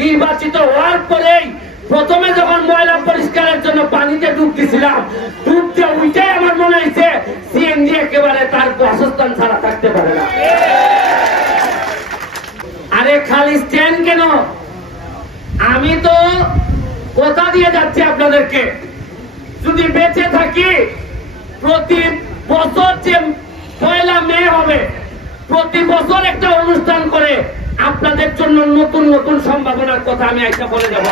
নির্বাচিত হওয়ার পরেই প্রথমে যখন ময়লা পরিষ্কারের জন্য পানিতে ডুব দিছিলাম, ডুব দিয়ে উঠে আমার মনে হয়েছে সিএনজি একেবারে তার বাসস্থান ছাড়া থাকতে পারে না। আরে খালি স্ট্যান্ড কেন? আমি তো কথা দিয়ে যাচ্ছি আপনাদেরকে, যদি বেঁচে থাকি প্রতি বছর যে 1 মে হবে, প্রতি বছর একটা অনুষ্ঠান করে আপনাদের জন্য নতুন নতুন সম্ভাবনার কথা আমি একটা বলে যাবো।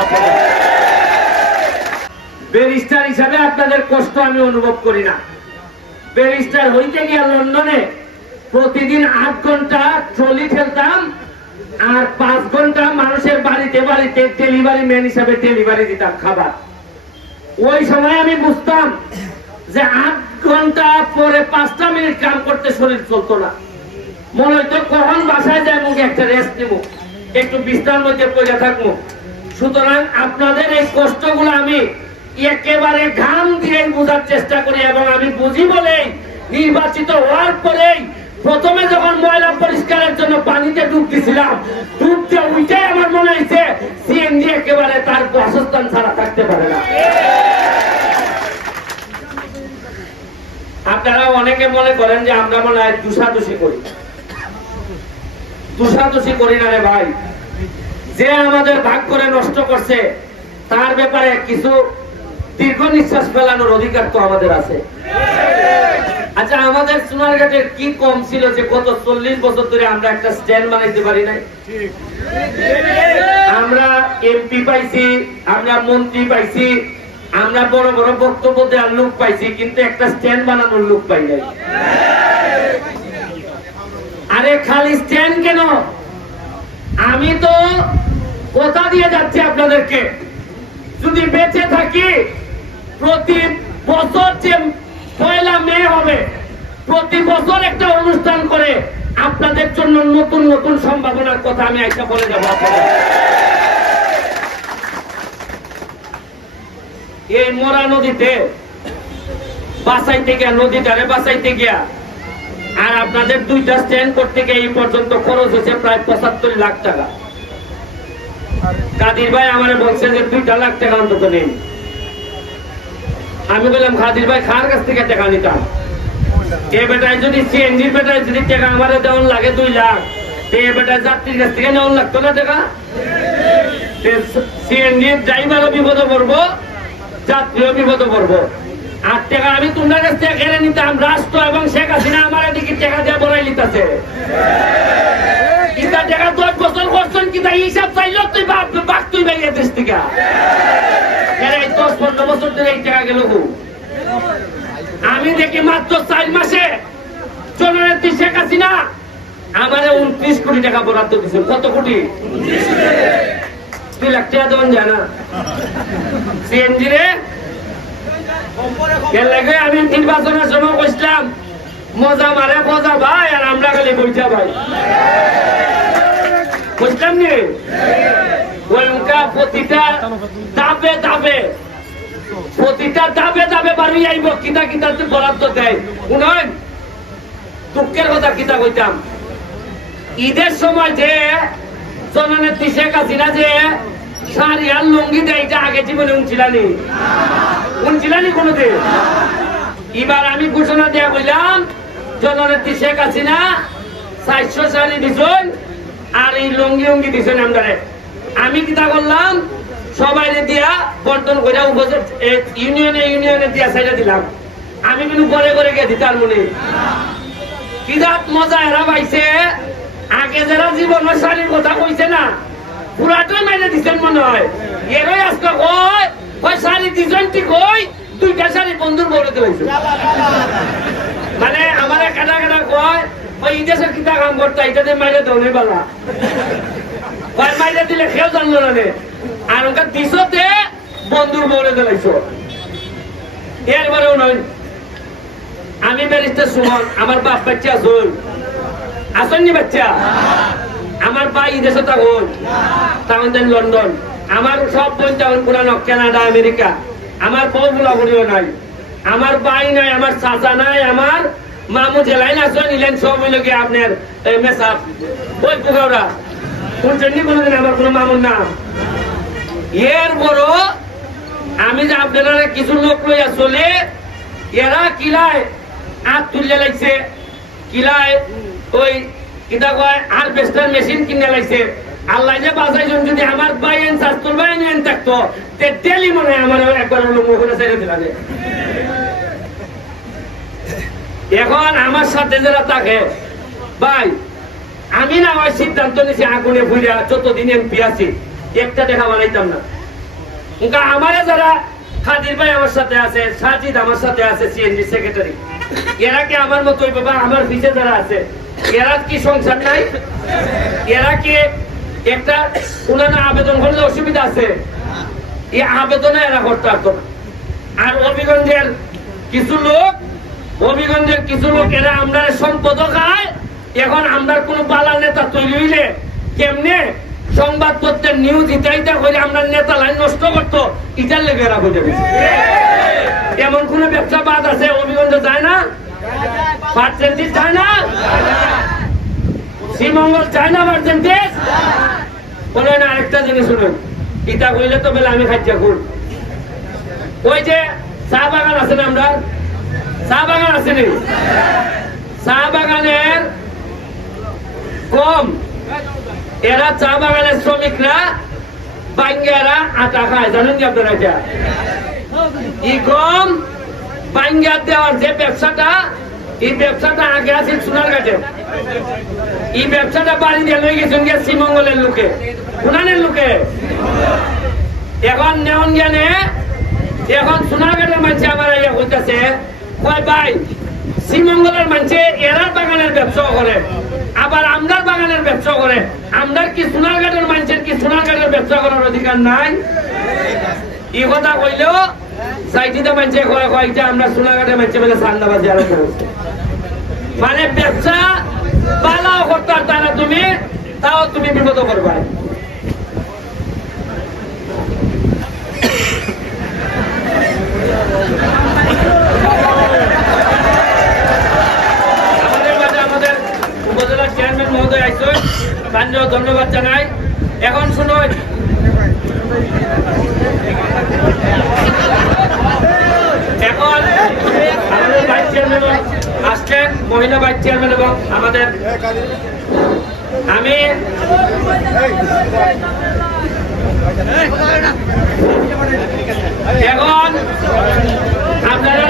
ব্যারিস্টার হিসাবে আপনাদের কষ্ট আমি অনুভব করি না। ব্যারিস্টার হইতে গিয়ে লন্ডনে প্রতিদিন 8 ঘন্টা ট্রলি ঠেলতাম আর 5 ঘন্টা মানুষের বাড়িতে বাড়িতে ডেলিভারি ম্যান হিসাবে ডেলিভারি দিতাম খাবার। ওই সময় আমি বুঝতাম যে 8 ঘন্টা পরে 5টা মিনিট কাম করতে শরীর চলতো না। মনে হইতো কখন বাসায় যাই মুখে একটা রেস্ট নিব, একটু বিশ্রাম মধ্যে পড়ে থাকবো। সুতরাং আপনাদের এই কষ্টগুলো আমি একেবারে ঘাম দিয়ে বোঝার চেষ্টা করি, এবং আমি বুঝি বলেই নির্বাচিত হওয়ার পরেই প্রথমে যখন ময়লা পরিষ্কারের জন্য পানিতে ডুব দিছিলাম, ডুব দিয়ে উঠে আমার মনে হয়েছে সিএনজি একেবারে তার বাসস্থান ছাড়া থাকতে পারে না। আপনারা অনেকে মনে করেন যে আমরা মনে হয় দোষাদোষি করি। দোষাদোষি করি না রে ভাই। যে আমাদের ভাগ করে নষ্ট করছে তার ব্যাপারে কিছু দীর্ঘ নিঃশ্বাস ফেলানোর অধিকার তো আমাদের আছে। আচ্ছা, আমাদের সোনারঘাটের কি কম ছিল যে গত 40 বছর ধরে আমরা একটা স্ট্যান্ড বানাইতে পারি নাই? আমরা এমপি পাইছি, আমরা মন্ত্রী পাইছি, আমরা বড় বড় বক্তব্য দেওয়ার লোক পাইছি, কিন্তু একটা স্ট্যান্ড বানানোর লোক পাই নাই। আরে খালি স্ট্যান্ড কেন? আমি তো কথা দিয়ে যাচ্ছি আপনাদেরকে, যদি বেঁচে থাকি প্রতি বছর যে 1 মে হবে, প্রতি বছর একটা অনুষ্ঠান করে আপনাদের জন্য নতুন নতুন সম্ভাবনার কথা আমি একটা বলে যাবো। এই মোরা নদীতে বাঁচাইতে গিয়া, নদীটারে বাঁচাইতে গিয়া আর আপনাদের 2টা স্ট্যান্ড করতে গিয়ে এই পর্যন্ত খরচ হয়েছে প্রায় 75 লাখ টাকা। কাদির ভাই আমার বলছে যে 2 লাখ টাকা অন্তত নেই। আমি বললাম কাদির ভাই খার কাছ থেকে টাকা নিতাম, এ বেটায় যদি সিএনজির বেটায় যদি টাকা আমার দেওয়ার লাগে 2 লাখ, এ বেটায় যাত্রীর কাছ থেকে নেওয়ার লাগতো না টাকা। সিএনজির ড্রাইভারও বিপদে পড়বো, যাত্রীও বিপদে পড়বো। 8 টাকা আমি তোমার কাছ থেকে কেড়ে নিতাম, রাষ্ট্র এবং শেখ হাসিনা আমার এদিকে টাকা দিয়ে বড়াই নিতেছে। কিতা টাকা 10 বছর করছেন, কিতা হিসাব চাইল তুই বাক তুই বাইরে দেশ থেকে 10-15 বছর ধরে এই টাকা গেল। আমি দেখি মাত্র 4 মাসে জননেত্রী শেখ হাসিনা আমারে 29 কোটি টাকা বরাদ্দ দিয়েছেন। কত কোটি? 2 লাখ টাকা দেওয়া যায় না সিএনজি রে। আমি নির্বাচনের সময় বসলাম, মজা মারে মজা ভাই, আর আমরা খালি বইটা ভাই বুঝলাম নি। প্রতিটা দাবে দাবে বাড়ি আইব, কিতা কিতা বরাদ্দ দেয়। উন্নয়ন দুঃখের কথা কিতা কইতাম, ঈদের সময় যে জননেত্রী শেখ হাসিনা যে শাড়ি আর লুঙ্গি দেয়, এটা আগে জীবনে উনছিলানি কোনোদিন। এবার আমি ঘোষণা দেয়া বললাম, জননেত্রী শেখ হাসিনা 400 শাড়ি দিছেন আর এই লুঙ্গি উঙ্গি দিছেন। আমি কিতা করলাম, সবাই দিয়া বন্টন করে ইউনিয়নে দিয়া সাইডে দিলাম। আমি কিন্তু ঘরে ঘরে গিয়ে দিতাম মনে কিতা মজা এরা পাইছে। আগে যারা জীবনের শাড়ির কথা কইছে না, পুরাটাই মাইনে দিচ্ছেন মনে হয়। এরই আজকে কয় শাড়ি দিচ্ছেন ঠিক, ওই 2টা শাড়ি বন্ধুর বলে দিয়েছে। মানে আমার কাটা কাটা কয় ওই দেশের কিতা কাম করতে, এটাতে মাইনে দৌড়ে পালা মাইনে দিলে কেউ জানলো না। আর ওকে দিশতে বন্ধুর বলে দিলাইছ। এরপরেও নয়, আমি ব্যারিস্টার সুমন, আমার বাপ বাচ্চা আসেননি বাচ্চা, আমার ভাই দেশে তখন লন্ডন, আমার সব বোন তখন পুরানো কানাডা আমেরিকা, আমার বউ গুলাগুলিও নাই, আমার ভাই নাই, আমার চাচা নাই, আমার মামু জেলাই না নিলেন সব হইল গিয়ে আপনার মেসাপ ওই পুকুরা শুনছেন কোনোদিন আমার কোনো মামুর নাম? এর বড় আমি যে আপনারা কিছু লোক লইয়া চলে এরা কিলায় হাত তুলে লাগছে, কিলায় ওই কিতা কয় হারভেস্টার মেশিন কিনে লাগছে। আল্লাহ যে বাঁচাইছেন, যদি আমার ভাই এন শাস্ত্র ভাই এন থাকতো তে ডেলি মনে হয় আমার একবার লোক মুখে ছেড়ে দিলাম। এখন আমার সাথে যারা থাকে ভাই, আমি না হয় সিদ্ধান্ত নিছি আগুনে ভুইরা যতদিন এমপি আছি একটা দেখা বানাইতাম না। আমারে যারা খাদির ভাই আমার সাথে আছে, সাজিদ আমার সাথে আছে, সিএনজি সেক্রেটারি, এরা কি আমার মতোই বাবা? আমার পিছে যারা আছে এরা কি সংসার নাই? এরা কি একটা উনারা আবেদন করলে অসুবিধা আছে? এই আবেদনে এরা করতে পারতো না। আর হবিগঞ্জের কিছু লোক এরা আমরা সম্পদ খায়। এখন আমরা কোন বালা নেতা তৈরি হইলে কেমনে সংবাদপত্রের নিউজ ইটা করে আমরা নেতা লাইন নষ্ট করতো, ইটার লেগে এরা বুঝে গেছে। এমন কোন ব্যবসা বাদ আছে হবিগঞ্জে যায় না? পার্সেন্টেজ যায় না? শ্রীমঙ্গল যায় না পার্সেন্টেজ? বলেন আরেকটা জিনিস শুনুন, ইটা কইলে তো বেলা আমি খাইছা খুব। ওই যে চা বাগান আছে না, আমরা চা বাগান আছে নি, চা বাগানের কম এরা চা বাগানের শ্রমিকরা বাঙ্গিয়ারা আটা খায়, জানেন কি আপনারা? এটা ই কম বাঙ্গিয়া দেওয়ার যে ব্যবসাটা, এই ব্যবসাটা আগে আছে সোনারঘাটে। এই ব্যবসাটা বাড়ি দিয়ে লই গেছেন গিয়ে শ্রীমঙ্গলের লোকে, উনানের লোকে। এখন নেওয়ান জ্ঞানে এখন সোনারঘাটের মানুষ আমার ইয়ে হইতেছে, কয় ভাই শ্রীমঙ্গলের মানুষে এরার বাগানের ব্যবসা করে, আবার আমরার বাগানের ব্যবসা করে। আমরা কি সোনারঘাটের মানুষের কি সোনারঘাটের ব্যবসা করার অধিকার নাই? এই কথা কইলেও সাইটিতে মানুষে কয়েকটা আমরা সোনারঘাটের মানুষে বলে সান্দাবাজি আরো করছে। মানে ব্যবসা পালাও করতে পারতা না তুমি, তাও তুমি বিপদ করবা। আমাদের উপজেলা চেয়ারম্যান মহোদয় আইসেন, তাকেও ধন্যবাদ জানাই। এখন শুনুন, এখন আমাদের ভাইস চেয়ারম্যান আসছেন, মহিলা ভাইস চেয়ারম্যান, এবং আমাদের আমি এখন আপনারা